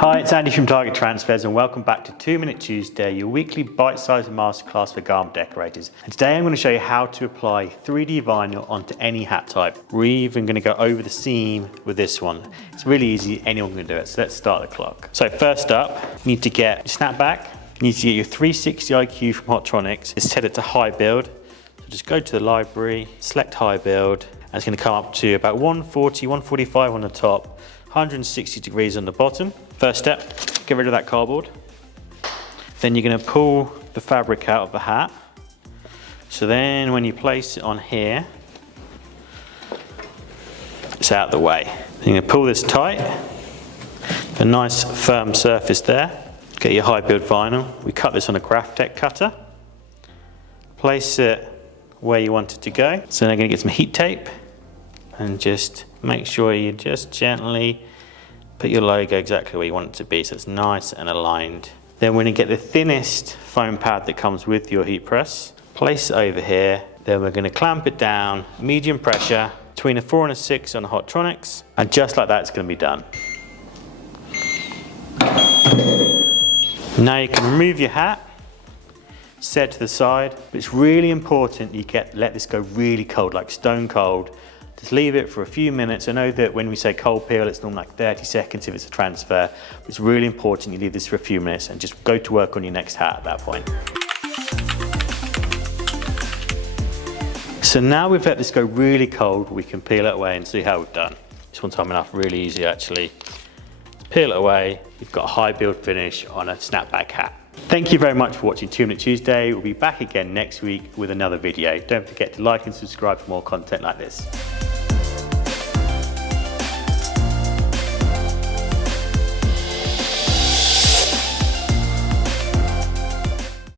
Hi, it's Andy from Target Transfers and welcome back to 2 Minute Tuesday, your weekly bite-sized masterclass for garment decorators. And today I'm going to show you how to apply 3D vinyl onto any hat type. We're even going to go over the seam with this one. It's really easy, anyone can do it. So let's start the clock. So first up, you need to get your snapback. You need to get your 360 IQ from Hotronix. It's set it to high build. So just go to the library, select high build, and it's going to come up to about 140, 145 on the top, 160 degrees on the bottom. First step, get rid of that cardboard. Then you're going to pull the fabric out of the hat. So then when you place it on here, it's out of the way. Then you're going to pull this tight. A nice firm surface there. Get your high build vinyl. We cut this on a graph tech cutter. Place it where you want it to go. So now I'm going to get some heat tape and just make sure you just gently put your logo exactly where you want it to be so it's nice and aligned. Then we're going to get the thinnest foam pad that comes with your heat press. Place it over here. Then we're going to clamp it down, medium pressure, between a 4 and a 6 on a Hotronix. And just like that, it's going to be done. Now you can remove your hat, set to the side, but it's really important you let this go really cold, like stone cold. Just leave it for a few minutes. I know that when we say cold peel, it's normally like 30 seconds if it's a transfer. But it's really important you leave this for a few minutes and just go to work on your next hat at that point. So now we've let this go really cold, we can peel it away and see how we've done. This one's coming off really easy actually. Peel it away, you've got a high build finish on a snapback hat. Thank you very much for watching 2 Minute Tuesday. We'll be back again next week with another video. Don't forget to like and subscribe for more content like this.